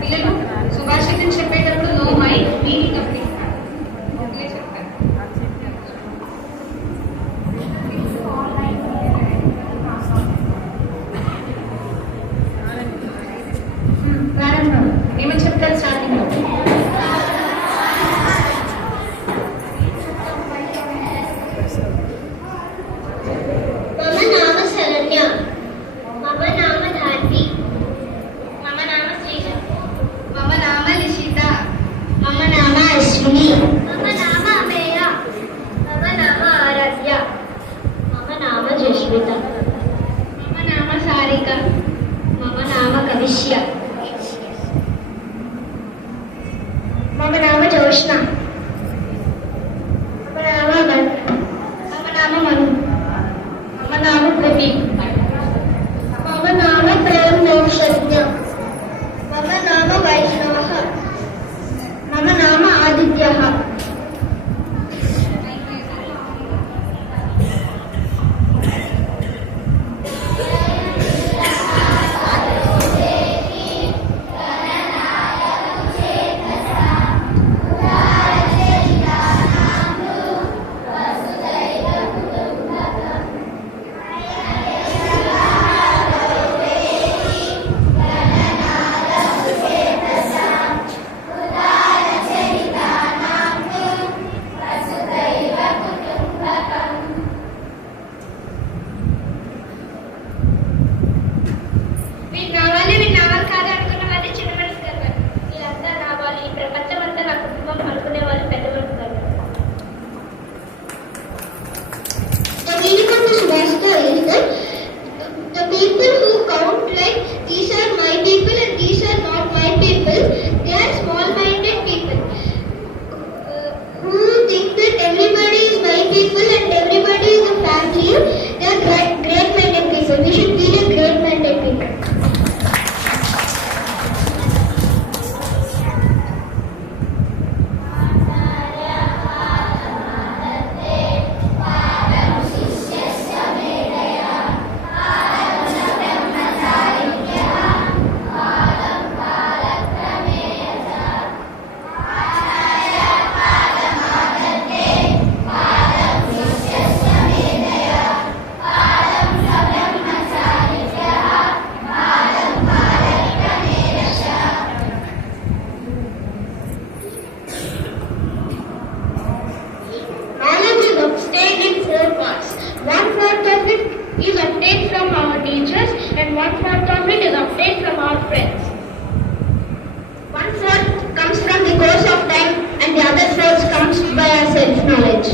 పిల్లలు సుభాషితం చెప్పేటప్పుడు no mic meaning తప్పిస్తారు. Okay చెప్తారు. ప్రారంభం ఏమని చెప్తారు స్టార్టింగ్ లో? మమ నామ శరణ్య, మమ నామ ధార్మి, మమ నామ శ్రీజ, మమ నామ లిషిత, మమ నామ అశ్విని, మమ నామ అమేయ, మమ నామ ఆరాధ్య, మమ నామ జస్విత, మమ నామ సారిక, మమ నామ కవిష్య, మమ నామ జోష్ణ, మమ నామ మను, మమ నామ ప్రదీప్, మమ నామ ప్రేమ మోక్షజ్ఞ, మమ నామ వైష్ణవ, మమ నామ Aditya. The people who count like these are my people and these are not my people, they are small-minded people who think that everybody is my people and everybody is a family. They are great-minded people. We should be a great-minded people. One-fourth of it is obtained from our teachers and one-fourth of it is obtained from our friends. One-fourth comes from the course of time and the other fourth comes by our self-knowledge.